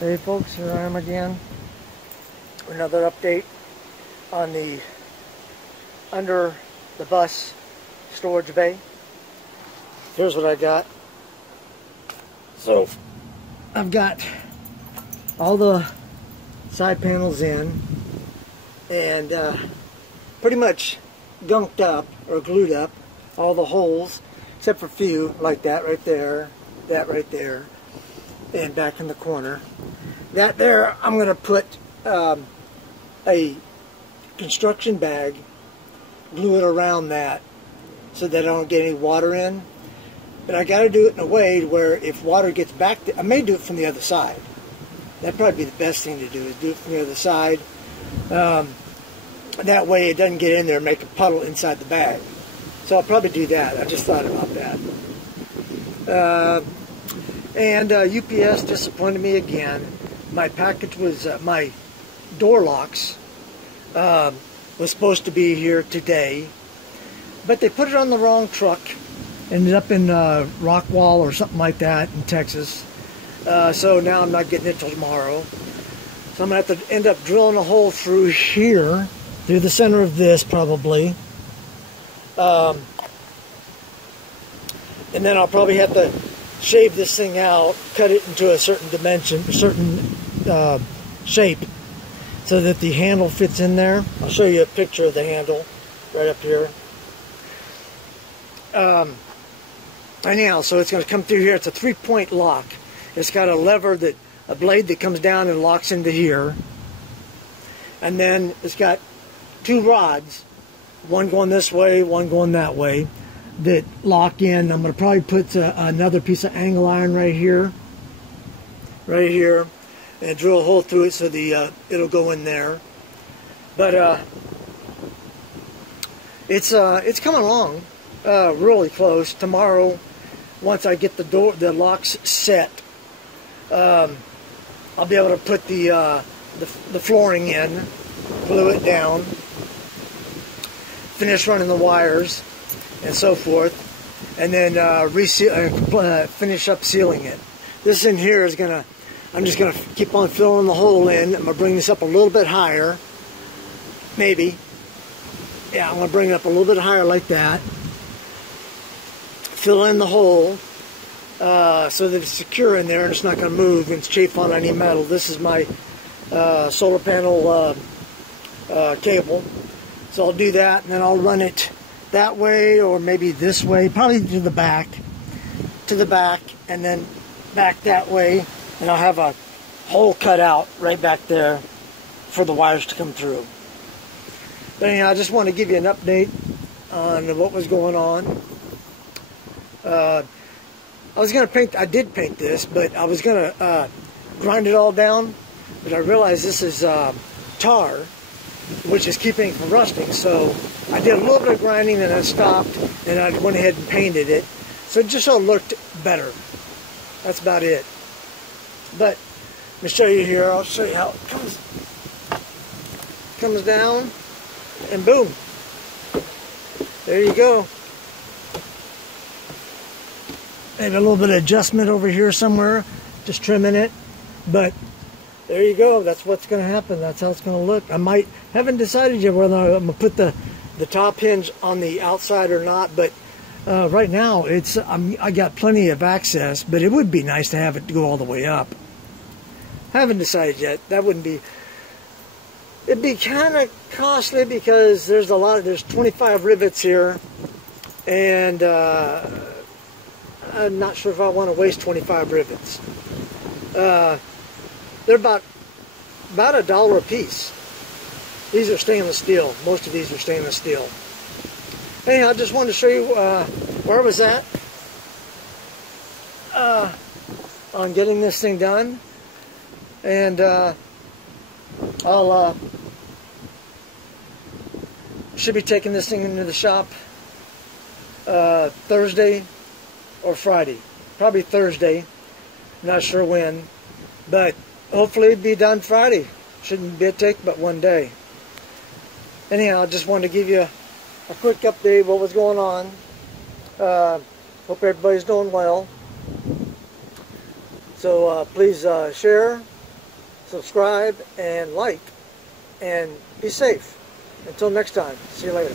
Hey folks, here I am again. Another update on the under the bus storage bay. Here's what I got. So I've got all the side panels in and pretty much gunked up or glued up all the holes except for a few, like that right there, and back in the corner. That there, I'm going to put a construction bag, glue it around that so that I don't get any water in. But I got to do it in a way where if water gets back, I may do it from the other side. That'd probably be the best thing to do, is do it from the other side. That way it doesn't get in there and make a puddle inside the bag. So I'll probably do that. I just thought about that. And UPS disappointed me again. My package was, my door locks was supposed to be here today, but they put it on the wrong truck. Ended up in Rockwall or something like that in Texas. So now I'm not getting it till tomorrow. So I'm going to have to end up drilling a hole through here, through the center of this probably. And then I'll probably have to shave this thing out, cut it into a certain dimension, a certain shape, so that the handle fits in there. I'll show you a picture of the handle right up here. Anyhow, so it's going to come through here. It's a 3-point lock. It's got a lever, a blade that comes down and locks into here. And then it's got 2 rods, one going this way, one going that way, that lock in. I'm going to probably put another piece of angle iron right here, and drill a hole through it so it'll go in there. But it's coming along really close. Tomorrow, once I get the locks set, I'll be able to put the flooring in, glue it down, finish running the wires and so forth, and then finish up sealing it. This in here is I'm just gonna keep on filling the hole in. I'm gonna bring this up a little bit higher, maybe. Yeah, I'm gonna bring it up a little bit higher like that. Fill in the hole so that it's secure in there and it's not gonna move and chafe on any metal. This is my solar panel cable. So I'll do that, and then I'll run it that way or maybe this way, probably to the back, and then back that way, and I'll have a hole cut out right back there for the wires to come through. But anyhow, I just want to give you an update on what was going on. I was going to paint, I did paint this, but I was going to grind it all down, but I realized this is tar, which is keeping it from rusting. So I did a little bit of grinding and I stopped, and I went ahead and painted it. So it just so it looked better. That's about it. But let me show you here. I'll show you how it comes down, and boom. There you go. Maybe a little bit of adjustment over here somewhere, just trimming it. But there you go. That's what's going to happen. That's how it's going to look. Haven't decided yet whether I'm going to put the top hinge on the outside or not. But right now, I got plenty of access. But it would be nice to have it go all the way up. Haven't decided yet. That wouldn't be. It'd be kind of costly because there's 25 rivets here, and I'm not sure if I want to waste 25 rivets. They're about $1 a piece. These are stainless steel. Most of these are stainless steel. Anyhow, I just wanted to show you where I was at on getting this thing done. And I'll should be taking this thing into the shop Thursday or Friday. Probably Thursday. Not sure when. But hopefully it'll be done Friday. Shouldn't take but one day. Anyhow, I just wanted to give you a quick update of what was going on. Hope everybody's doing well. So please share, subscribe, and like, and be safe. Until next time, see you later.